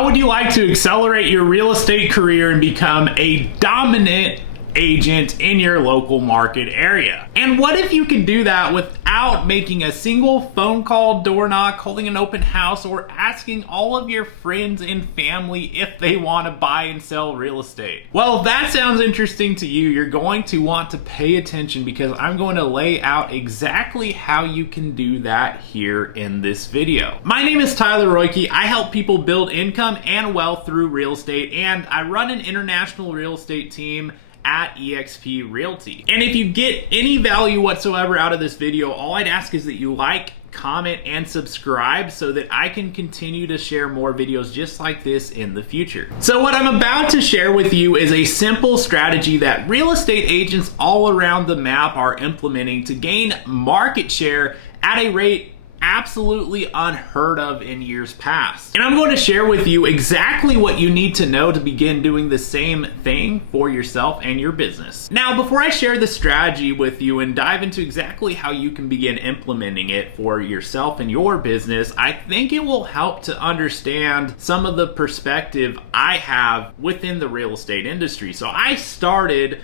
How would you like to accelerate your real estate career and become a dominant agent in your local market area? And what if you could do that without making a single phone call, door knock, holding an open house, or asking all of your friends and family if they want to buy and sell real estate? Well, if that sounds interesting to you, you're going to want to pay attention, because I'm going to lay out exactly how you can do that here in this video. My name is Tyler Roicki. I help people build income and wealth through real estate, and I run an international real estate team at eXp Realty. And if you get any value whatsoever out of this video, all I'd ask is that you like, comment, and subscribe so that I can continue to share more videos just like this in the future. So what I'm about to share with you is a simple strategy that real estate agents all around the map are implementing to gain market share at a rate absolutely unheard of in years past. And I'm going to share with you exactly what you need to know to begin doing the same thing for yourself and your business. Now, before I share the strategy with you and dive into exactly how you can begin implementing it for yourself and your business, I think it will help to understand some of the perspective I have within the real estate industry. So I started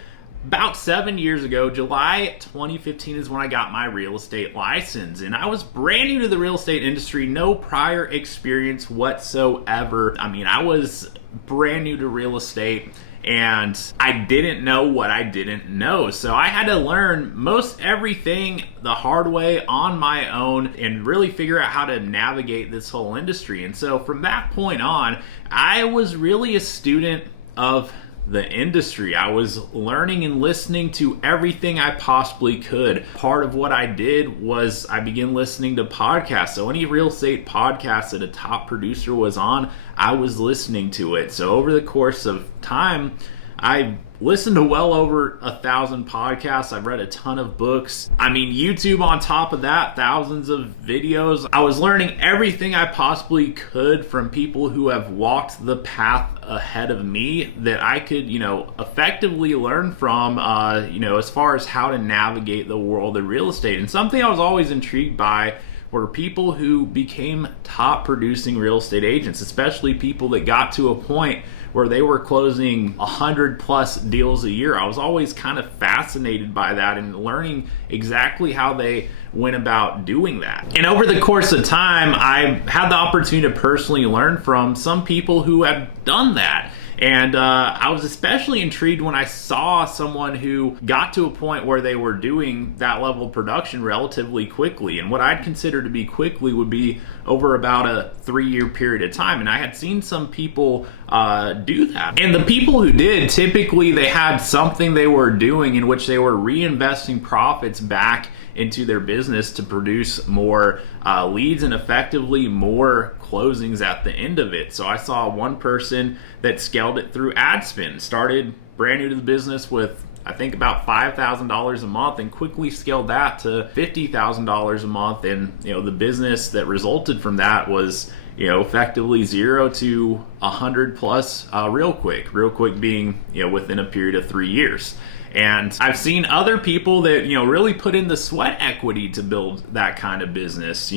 about 7 years ago. July 2015 is when I got my real estate license, and I was brand new to the real estate industry, no prior experience whatsoever. I mean, I was brand new to real estate, and I didn't know what I didn't know. So I had to learn most everything the hard way on my own and really figure out how to navigate this whole industry. And so from that point on, I was really a student of the industry. I was learning and listening to everything I possibly could. Part of what I did was I began listening to podcasts. So any real estate podcast that a top producer was on, I was listening to it. So over the course of time, I listened to well over 1,000 podcasts. I've read a ton of books. I mean, YouTube on top of that, thousands of videos. I was learning everything I possibly could from people who have walked the path ahead of me that I could, effectively learn from, as far as how to navigate the world of real estate. And something I was always intrigued by were people who became top producing real estate agents, especially people that got to a point where they were closing 100+ deals a year. I was always kind of fascinated by that and learning exactly how they went about doing that. And over the course of time, I had the opportunity to personally learn from some people who have done that. And I was especially intrigued when I saw someone who got to a point where they were doing that level of production relatively quickly. And what I'd consider to be quickly would be over about a 3-year period of time. And I had seen some people do that. And the people who did, typically they had something they were doing in which they were reinvesting profits back into their business to produce more leads and effectively more closings at the end of it. So I saw one person that scaled it through ad spend, started brand new to the business with I think about $5,000 a month, and quickly scaled that to $50,000 a month. And the business that resulted from that was effectively 0 to 100 plus real quick being within a period of 3 years. And I've seen other people that, really put in the sweat equity to build that kind of business,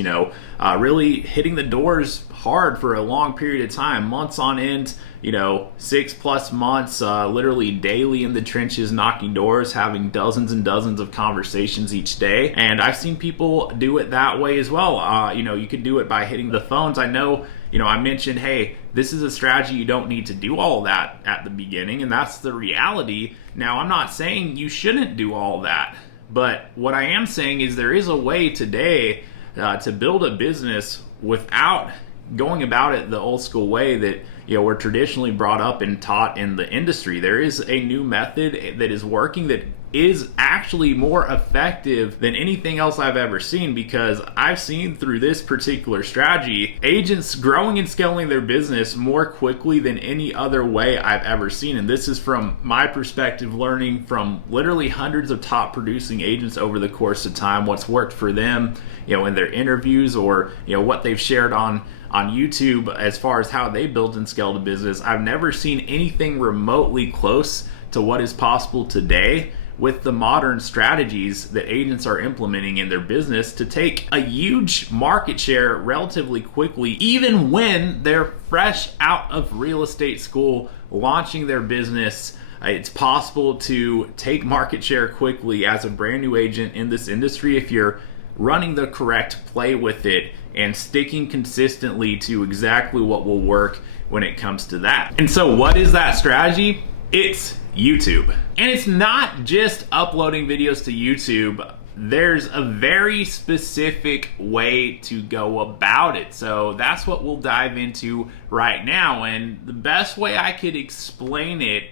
really hitting the doors hard for a long period of time, months on end, 6+ months, literally daily in the trenches, knocking doors, having dozens and dozens of conversations each day. And I've seen people do it that way as well. You could do it by hitting the phones. I know, I mentioned, hey, this is a strategy. You don't need to do all that at the beginning, and that's the reality. Now, I'm not saying you shouldn't do all that, but what I am saying is there is a way today to build a business without going about it the old school way that we're traditionally brought up and taught in the industry. There is a new method that is working that is actually more effective than anything else I've ever seen, because I've seen through this particular strategy agents growing and scaling their business more quickly than any other way I've ever seen. And this is from my perspective, learning from literally hundreds of top producing agents over the course of time, what's worked for them, in their interviews, or what they've shared on YouTube as far as how they built and scaled a business. I've never seen anything remotely close to what is possible today with the modern strategies that agents are implementing in their business to take a huge market share relatively quickly, even when they're fresh out of real estate school launching their business. It's possible to take market share quickly as a brand new agent in this industry if you're running the correct play with it and sticking consistently to exactly what will work when it comes to that. And so what is that strategy? It's YouTube. And it's not just uploading videos to YouTube. There's a very specific way to go about it. So that's what we'll dive into right now. And the best way I could explain it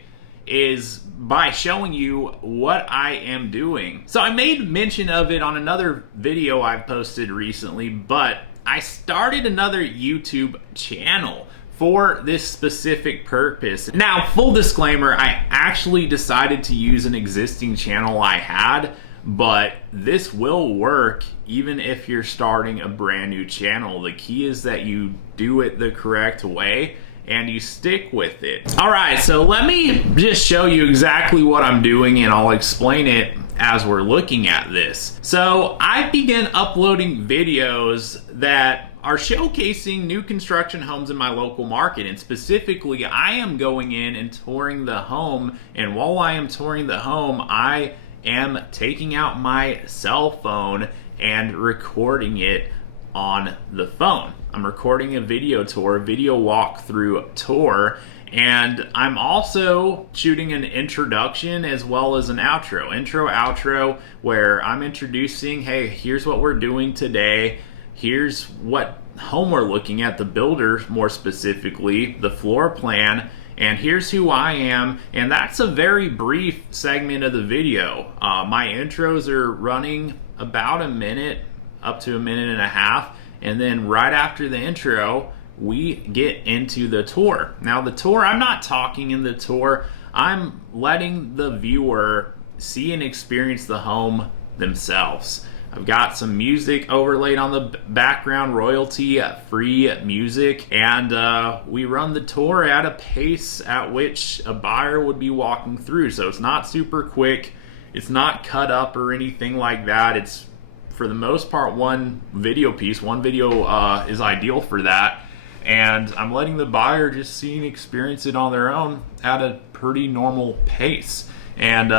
is by showing you what I am doing. So I made mention of it on another video I've posted recently, but I started another YouTube channel for this specific purpose. Now, full disclaimer, I actually decided to use an existing channel I had, but this will work even if you're starting a brand new channel. The key is that you do it the correct way and you stick with it. All right, so let me just show you exactly what I'm doing and I'll explain it as we're looking at this. So I began uploading videos that are showcasing new construction homes in my local market, and specifically I am going in and touring the home, and while I am touring the home, I am taking out my cell phone and recording it on the phone. I'm recording a video tour, a video walkthrough tour, and I'm also shooting an introduction as well as an outro. Intro, outro, where I'm introducing, hey, here's what we're doing today. Here's what home we're looking at, the builder more specifically, the floor plan, and here's who I am. And that's a very brief segment of the video. My intros are running about a minute, up to a minute and a half. And then right after the intro, we get into the tour. Now the tour, I'm not talking in the tour, I'm letting the viewer see and experience the home themselves. I've got some music overlaid on the background, royalty free music, and we run the tour at a pace at which a buyer would be walking through. So it's not super quick, it's not cut up or anything like that. It's for the most part one video piece. One video is ideal for that, and I'm letting the buyer just see and experience it on their own at a pretty normal pace. And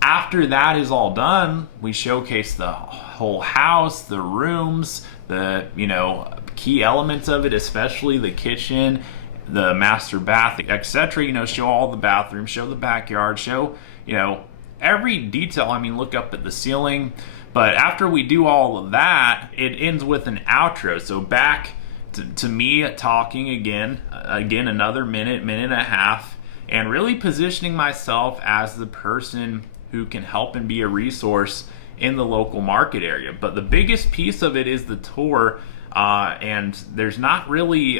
after that is all done, we showcase the whole house, the rooms, the key elements of it, especially the kitchen, the master bath, etc. Show all the bathrooms, show the backyard, show every detail. I mean, look up at the ceiling. But after we do all of that, it ends with an outro. So back to me talking again another minute and a half, and really positioning myself as the person who can help and be a resource in the local market area. But the biggest piece of it is the tour, and there's not really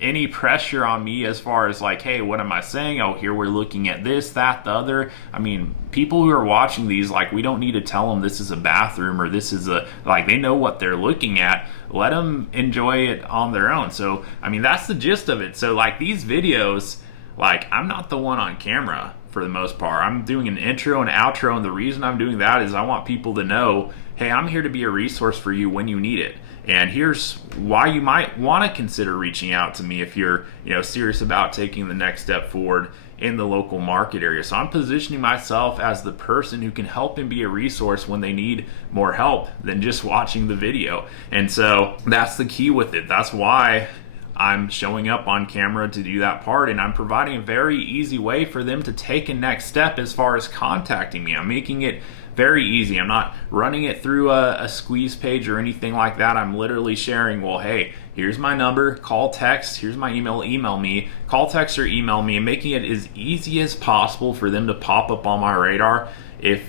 any pressure on me as far as like, hey, what am I saying? Oh, here we're looking at this, that, the other. I mean, people who are watching these, like, we don't need to tell them this is a bathroom or this is they know what they're looking at. Let them enjoy it on their own. So, I mean, that's the gist of it. So, like, these videos, like, I'm not the one on camera for the most part. I'm doing an intro and outro, and the reason I'm doing that is I want people to know, hey, I'm here to be a resource for you when you need it. And here's why you might want to consider reaching out to me if you're, serious about taking the next step forward in the local market area. So I'm positioning myself as the person who can help and be a resource when they need more help than just watching the video. And so that's the key with it. That's why I'm showing up on camera to do that part, and I'm providing a very easy way for them to take a next step as far as contacting me. I'm making it very easy. I'm not running it through a squeeze page or anything like that. I'm literally sharing, well, hey, here's my number, call, text, here's my email me, call, text, or email me, and making it as easy as possible for them to pop up on my radar if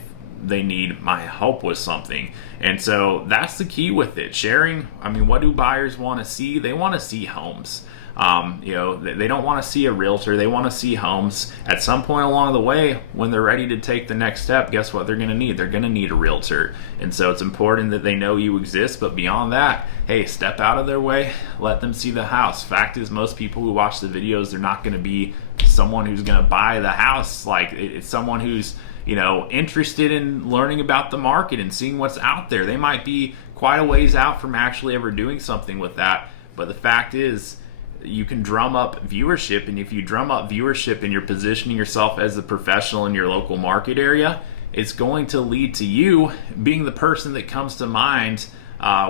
they need my help with something. And so that's the key with it. Sharing, I mean, what do buyers want to see? They want to see homes. They don't want to see a realtor. They want to see homes. At some point along the way, when they're ready to take the next step, guess what they're going to need? They're going to need a realtor. And so it's important that they know you exist. But beyond that, hey, step out of their way. Let them see the house. Fact is, most people who watch the videos, they're not going to be someone who's going to buy the house. Like, it's someone who's interested in learning about the market and seeing what's out there. They might be quite a ways out from actually ever doing something with that. But the fact is, you can drum up viewership, and if you drum up viewership and you're positioning yourself as a professional in your local market area, it's going to lead to you being the person that comes to mind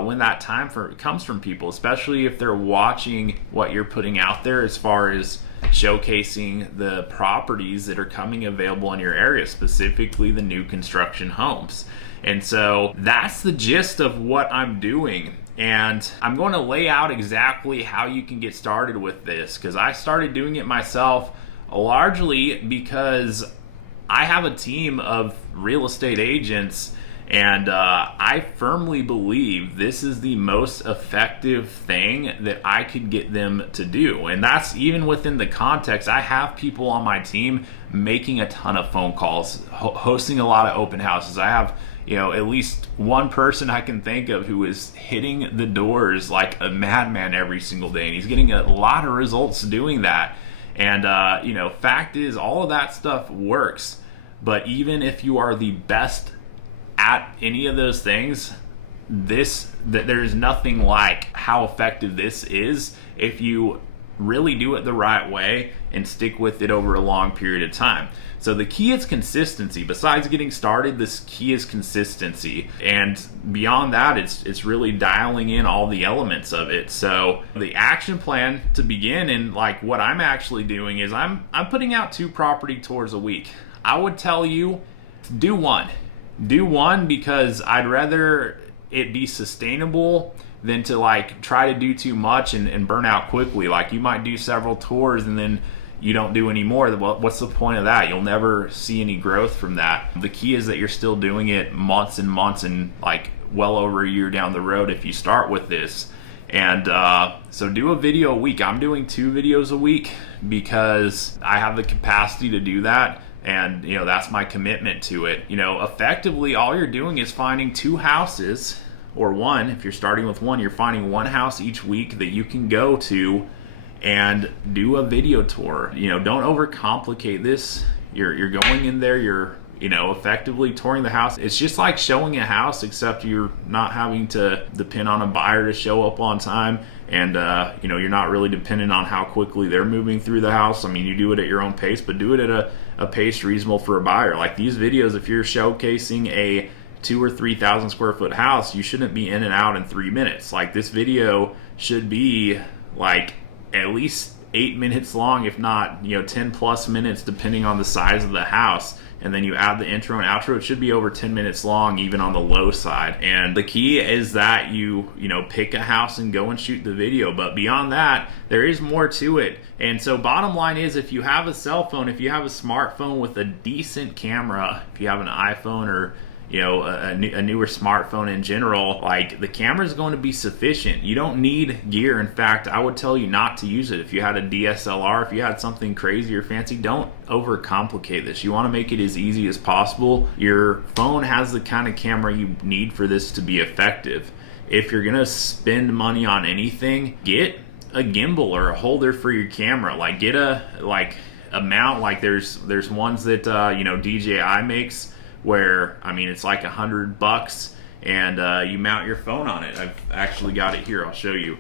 when that time comes from people, especially if they're watching what you're putting out there as far as showcasing the properties that are coming available in your area, specifically the new construction homes. And so that's the gist of what I'm doing. And I'm going to lay out exactly how you can get started with this, because I started doing it myself largely because I have a team of real estate agents, and I firmly believe this is the most effective thing that I could get them to do. And that's even within the context. I have people on my team making a ton of phone calls, hosting a lot of open houses. I have at least one person I can think of who is hitting the doors like a madman every single day, and he's getting a lot of results doing that. And fact is, all of that stuff works. But even if you are the best at any of those things, there's nothing like how effective this is if you really do it the right way and stick with it over a long period of time. So the key is consistency. Besides getting started, this key is consistency. And beyond that, it's really dialing in all the elements of it. So the action plan to begin, and like what I'm actually doing is I'm putting out 2 property tours a week. I would tell you, do one. Do one, because I'd rather it be sustainable than to like try to do too much and burn out quickly. Like, you might do several tours and then you don't do any more. Well, what's the point of that? You'll never see any growth from that. The key is that you're still doing it months and months and like well over a year down the road if you start with this. And so do a video a week. I'm doing 2 videos a week because I have the capacity to do that. And that's my commitment to it. Effectively, all you're doing is finding 2 houses, or one. If you're starting with one, you're finding 1 house each week that you can go to and do a video tour. Don't overcomplicate this. You're going in there, you're effectively touring the house. It's just like showing a house, except you're not having to depend on a buyer to show up on time, and you're not really dependent on how quickly they're moving through the house. I mean, you do it at your own pace, but do it at a pace reasonable for a buyer. Like these videos, if you're showcasing a 2,000 or 3,000 square foot house, you shouldn't be in and out in 3 minutes. Like, this video should be like at least 8 minutes long, if not 10 plus minutes, depending on the size of the house. And then you add the intro and outro, it should be over 10 minutes long, even on the low side. And the key is that you pick a house and go and shoot the video. But beyond that, there is more to it. And so bottom line is, if you have a cell phone, if you have a smartphone with a decent camera, if you have an iPhone or a newer smartphone in general, like, the camera is going to be sufficient. You don't need gear. In fact, I would tell you not to use it. If you had a DSLR, if you had something crazy or fancy, don't overcomplicate this. You want to make it as easy as possible. Your phone has the kind of camera you need for this to be effective. If you're gonna spend money on anything, get a gimbal or a holder for your camera. Like, get a mount. Like, there's ones that DJI makes, where it's like $100, and you mount your phone on it. I've actually got it here. I'll show you.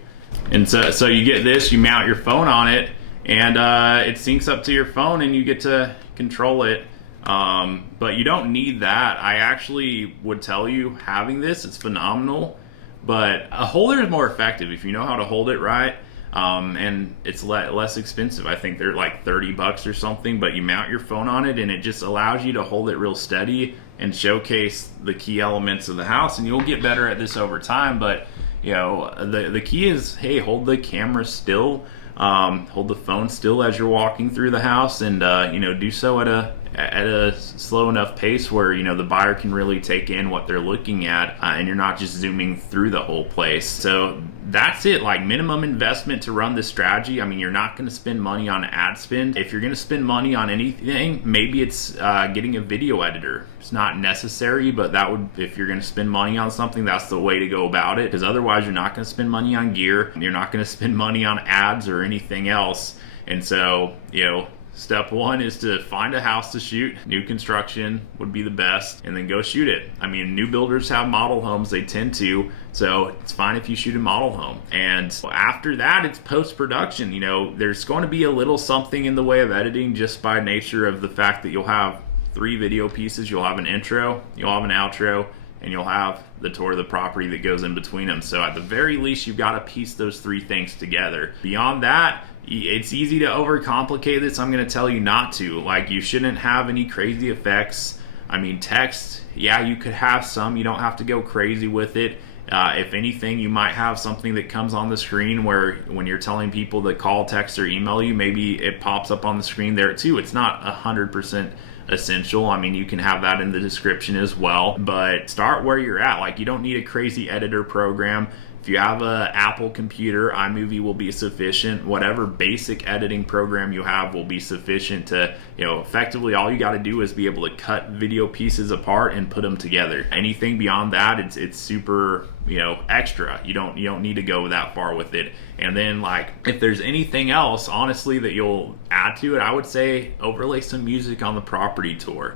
And so you get this, you mount your phone on it, and it syncs up to your phone, and you get to control it. But you don't need that. I actually would tell you, having this, it's phenomenal, but a holder is more effective if you know how to hold it right. And it's less expensive. I think they're like $30 or something, but you mount your phone on it, and it just allows you to hold it real steady and showcase the key elements of the house, and you'll get better at this over time. But the key is, hey, hold the camera still, hold the phone still as you're walking through the house, and do so at at a slow enough pace where, you know, the buyer can really take in what they're looking at, and you're not just zooming through the whole place. So that's it. Like, minimum investment to run this strategy. I mean, you're not going to spend money on ad spend. If you're going to spend money on anything, maybe it's getting a video editor. It's not necessary, but that would, if you're going to spend money on something, that's the way to go about it, because otherwise you're not going to spend money on gear, you're not going to spend money on ads or anything else. And so, you know, step one is to find a house to shoot. New construction would be the best, and then go shoot it. I mean, new builders have model homes, they tend to, so it's fine if you shoot a model home. And after that, it's post-production. You know, there's going to be a little something in the way of editing, just by nature of the fact that you'll have 3 video pieces. You'll have an intro, you'll have an outro, and you'll have the tour of the property that goes in between them. So at the very least, you've got to piece those 3 things together. Beyond that, it's easy to overcomplicate this. I'm going to tell you not to. Like, you shouldn't have any crazy effects. I mean, text, yeah, you could have some. You don't have to go crazy with it. If anything, you might have something that comes on the screen where when you're telling people to call, text, or email you, maybe it pops up on the screen there too. It's not 100% essential. I mean, you can have that in the description as well, but start where you're at. Like, you don't need a crazy editor program. If you have an Apple computer, iMovie will be sufficient. Whatever basic editing program you have will be sufficient to, you know, effectively all you got to do is be able to cut video pieces apart and put them together. Anything beyond that, it's super, you know, extra. You don't need to go that far with it. And then, like, if there's anything else, honestly, that you'll add to it, I would say overlay some music on the property tour.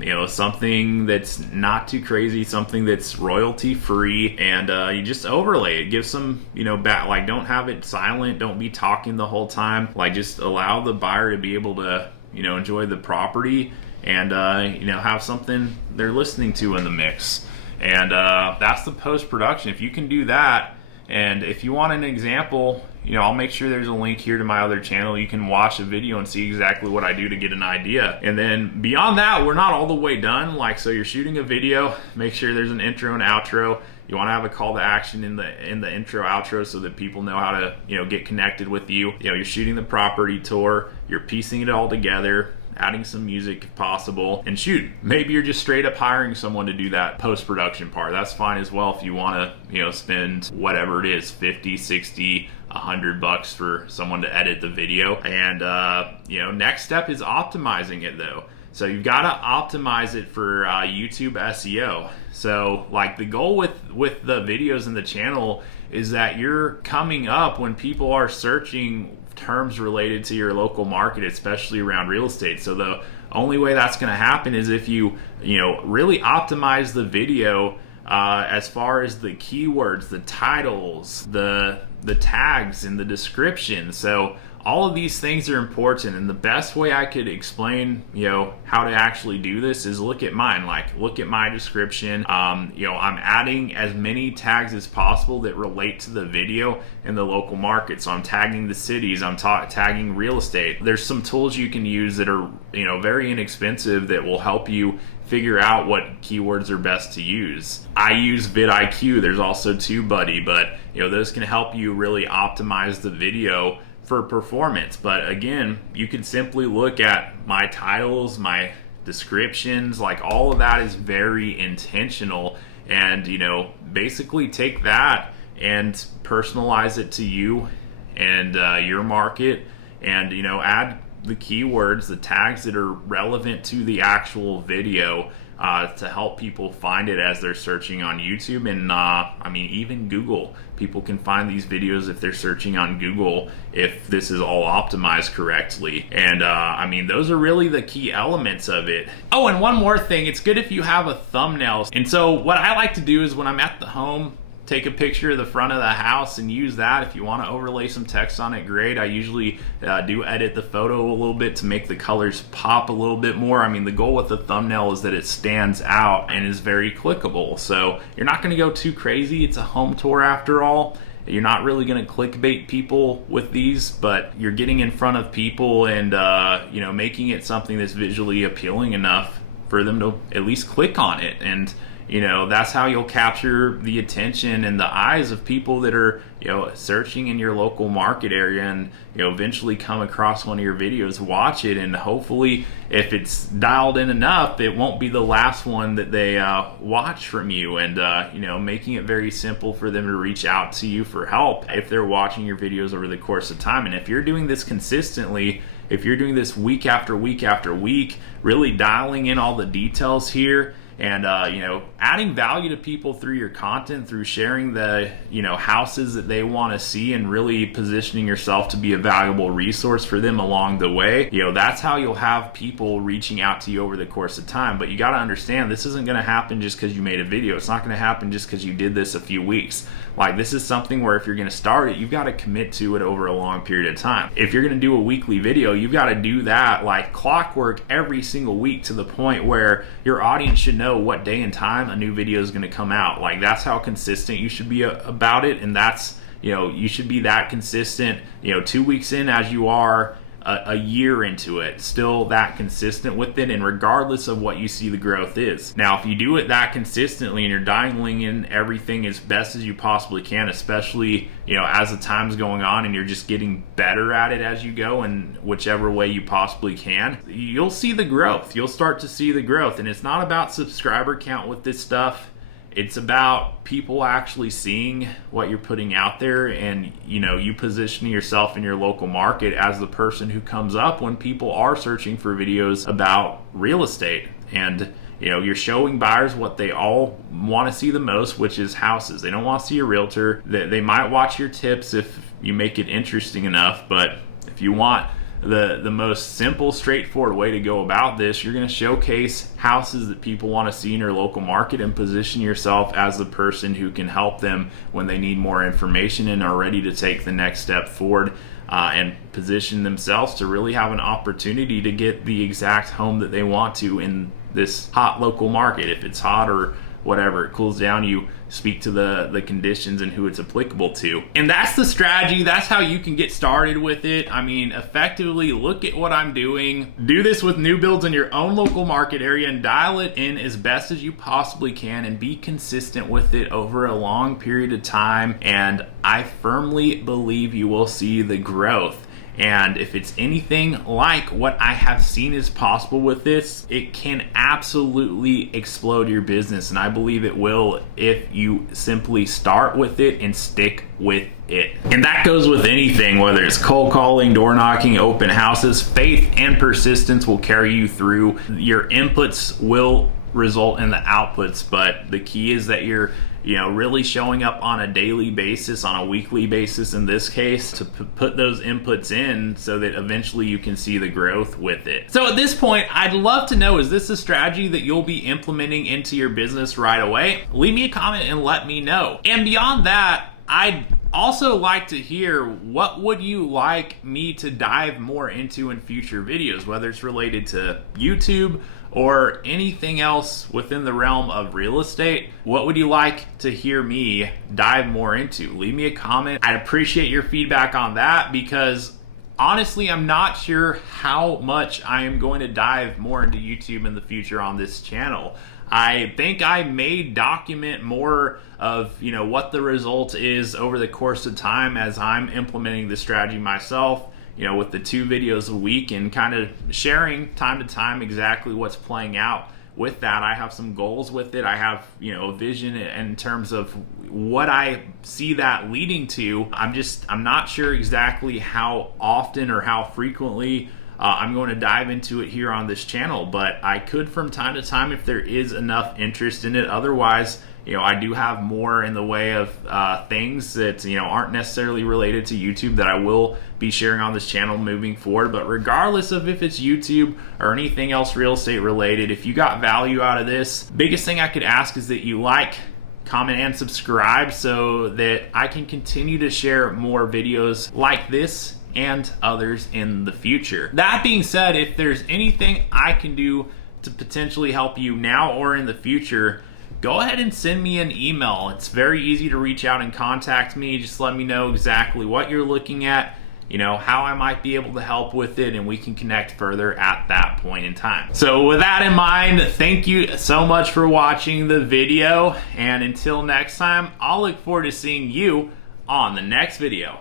You know, something that's not too crazy, something that's royalty free, and you just overlay it. Give some, you know, like, don't have it silent, don't be talking the whole time. Like, just allow the buyer to be able to, you know, enjoy the property, and you know, have something they're listening to in the mix. And that's the post-production. If you can do that, and if you want an example, you know, I'll make sure there's a link here to my other channel. You can watch a video and see exactly what I do to get an idea. And then beyond that, we're not all the way done. Like, so you're shooting a video, make sure there's an intro and outro. You want to have a call to action in the intro outro so that people know how to, you know, get connected with you. You know, you're shooting the property tour, you're piecing it all together, adding some music if possible, and shoot. Maybe you're just straight up hiring someone to do that post-production part. That's fine as well if you want to, you know, spend whatever it is, 50, 60, $100 for someone to edit the video. And you know, next step is optimizing it though. So you've got to optimize it for YouTube SEO. So, like, the goal with the videos in the channel is that you're coming up when people are searching terms related to your local market, especially around real estate. So the only way that's going to happen is if you know, really optimize the video as far as the keywords, the titles, the tags, and the description. So all of these things are important, and the best way I could explain, you know, how to actually do this is look at mine. Like, look at my description. You know, I'm adding as many tags as possible that relate to the video in the local market. So I'm tagging the cities, I'm tagging real estate. There's some tools you can use that are, you know, very inexpensive that will help you figure out what keywords are best to use. I use vidIQ. There's also TubeBuddy, but, you know, those can help you really optimize the video for performance. But again, you can simply look at my titles, my descriptions, like, all of that is very intentional, and, you know, basically take that and personalize it to you and your market, and, you know, add the keywords, the tags that are relevant to the actual video to help people find it as they're searching on YouTube. And I mean, even Google, people can find these videos if they're searching on Google, if this is all optimized correctly. And I mean, those are really the key elements of it. Oh, and one more thing, it's good if you have a thumbnail. And so what I like to do is when I'm at the home, take a picture of the front of the house and use that. If you want to overlay some text on it, great. I usually do edit the photo a little bit to make the colors pop a little bit more. I mean, the goal with the thumbnail is that it stands out and is very clickable. So you're not going to go too crazy. It's a home tour after all. You're not really going to clickbait people with these, but you're getting in front of people and you know, making it something that's visually appealing enough for them to at least click on it. And that's how you'll capture the attention and the eyes of people that are, searching in your local market area, and, eventually come across one of your videos, watch it, and hopefully if it's dialed in enough, it won't be the last one that they watch from you, and, making it very simple for them to reach out to you for help if they're watching your videos over the course of time. And if you're doing this consistently, if you're doing this week after week after week, really dialing in all the details here, and adding value to people through your content, through sharing the houses that they want to see, and really positioning yourself to be a valuable resource for them along the way, that's how you'll have people reaching out to you over the course of time. But you got to understand, this isn't going to happen just because you made a video. It's not going to happen just because you did this a few weeks. Like, this is something where if you're going to start it, you've got to commit to it over a long period of time. If you're going to do a weekly video, you've got to do that like clockwork every single week, to the point where your audience should know what day and time a new video is going to come out. Like, that's how consistent you should be about it. And that's, you should be that consistent, 2 weeks in as you are a year into it, still that consistent with it, and regardless of what you see the growth is. Now, if you do it that consistently and you're dialing in everything as best as you possibly can, especially as the time's going on, and you're just getting better at it as you go in whichever way you possibly can, you'll see the growth. You'll start to see the growth. And it's not about subscriber count with this stuff. It's about people actually seeing what you're putting out there, and you positioning yourself in your local market as the person who comes up when people are searching for videos about real estate. And you're showing buyers what they all want to see the most, which is houses. They don't want to see a realtor. They might watch your tips if you make it interesting enough, but if you want the most simple, straightforward way to go about this, you're going to showcase houses that people want to see in your local market, and position yourself as the person who can help them when they need more information and are ready to take the next step forward, and position themselves to really have an opportunity to get the exact home that they want to in this hot local market. If it's hot or whatever, it cools down, you speak to the conditions and who it's applicable to. And that's the strategy. That's how you can get started with it. I mean, effectively, look at what I'm doing. Do this with new builds in your own local market area, and dial it in as best as you possibly can, and be consistent with it over a long period of time. And I firmly believe you will see the growth. And if it's anything like what I have seen is possible with this, it can absolutely explode your business. And I believe it will if you simply start with it and stick with it. And that goes with anything, whether it's cold calling, door knocking, open houses. Faith and persistence will carry you through. Your inputs will result in the outputs, but the key is that you're really showing up on a daily basis, on a weekly basis in this case, to put those inputs in so that eventually you can see the growth with it. So at this point, I'd love to know, is this a strategy that you'll be implementing into your business right away? Leave me a comment and let me know. And beyond that, I'd also like to hear, what would you like me to dive more into in future videos, whether it's related to YouTube or anything else within the realm of real estate. What would you like to hear me dive more into? Leave me a comment. I'd appreciate your feedback on that, because honestly, I'm not sure how much I am going to dive more into YouTube in the future on this channel. I think I may document more of what the result is over the course of time as I'm implementing this strategy myself, with the 2 videos a week, and kind of sharing time to time exactly what's playing out with that. I have some goals with it. I have a vision in terms of what I see that leading to. I'm not sure exactly how often or how frequently I'm going to dive into it here on this channel, but I could from time to time if there is enough interest in it. Otherwise, I do have more in the way of things that aren't necessarily related to YouTube that I will be sharing on this channel moving forward. But regardless of if it's YouTube or anything else real estate related, if you got value out of this, biggest thing I could ask is that you like, comment, and subscribe so that I can continue to share more videos like this and others in the future. That being said, if there's anything I can do to potentially help you now or in the future, go ahead and send me an email. It's very easy to reach out and contact me. Just let me know exactly what you're looking at you know, how I might be able to help with it, and we can connect further at that point in time. So with that in mind, thank you so much for watching the video, and until next time, I'll look forward to seeing you on the next video.